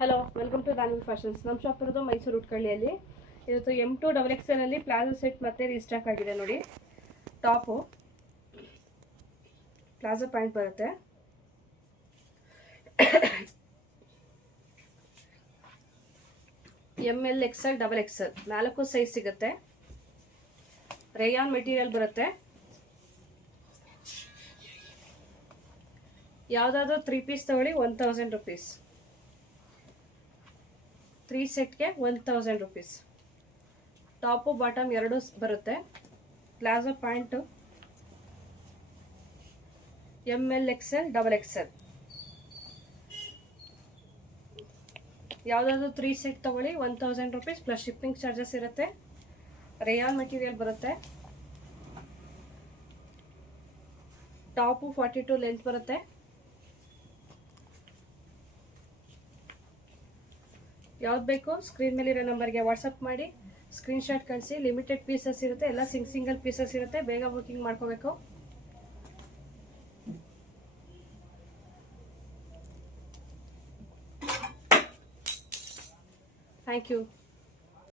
Hello, welcome to Danil fashions. ನಮ್ಮ shop ಇರೋದು ಮೈಸೂರು ಉಟ್ಕಳ್ಳಿಯಲ್ಲಿ. ಇವತ್ತು M2 XXL ಅಲ್ಲಿ ಪ್ಲಾಜೋ ಸೆಟ್ ಮತ್ತೆ ರೀಸ್ಟಾಕ್ ಆಗಿದೆ ನೋಡಿ. ಟಾಪು ಪ್ಲಾಜೋ ಪ್ಯಾಂಟ್ ಬರುತ್ತೆ. ML XL XXL 4 ಸೈಜ್ ಸಿಗುತ್ತೆ. ರೇಯಾನ್ ಮೆಟೀರಿಯಲ್ ಬರುತ್ತೆ. ಯಾವುದಾದ್ರೂ 3 ಪೀಸ್ ತಗೊಳ್ಳಿ 1000 rupees. 3 ಸೆಟ್ಗೆ 1000 rupees. ಟಾಪು ಬಾಟಮ್ ಎರಡು ಬರುತ್ತೆ. Palazzo pant ML XL XXL. ಯಾವುದಾದ್ರೂ 3 ಸೆಟ್ ತಗೊಳ್ಳಿ 1000 rupees ಪ್ಲಸ್ ಶಿಪ್ಪಿಂಗ್ ಚಾರ್ಜಸ್ ಇರುತ್ತೆ. ರೇಯಾನ್ ಮೆಟೀರಿಯಲ್ ಬರುತ್ತೆ. ಟಾಪು 42 ಲೆಂತ್ ಬರುತ್ತೆ. ಯಾವ್ದು ಬೇಕು ಸ್ಕ್ರೀನ್ ಮೇಲಿರೋ ನಂಬರ್ಗೆ ವಾಟ್ಸಪ್ ಮಾಡಿ ಸ್ಕ್ರೀನ್ಶಾಟ್ ಕಳಿಸಿ. ಲಿಮಿಟೆಡ್ ಪೀಸಸ್ ಇರುತ್ತೆ, ಎಲ್ಲ ಸಿಂಗಲ್ ಪೀಸಸ್ ಇರುತ್ತೆ. ಬೇಗ ಬುಕಿಂಗ್ ಮಾಡ್ಕೋಬೇಕು. Thank you.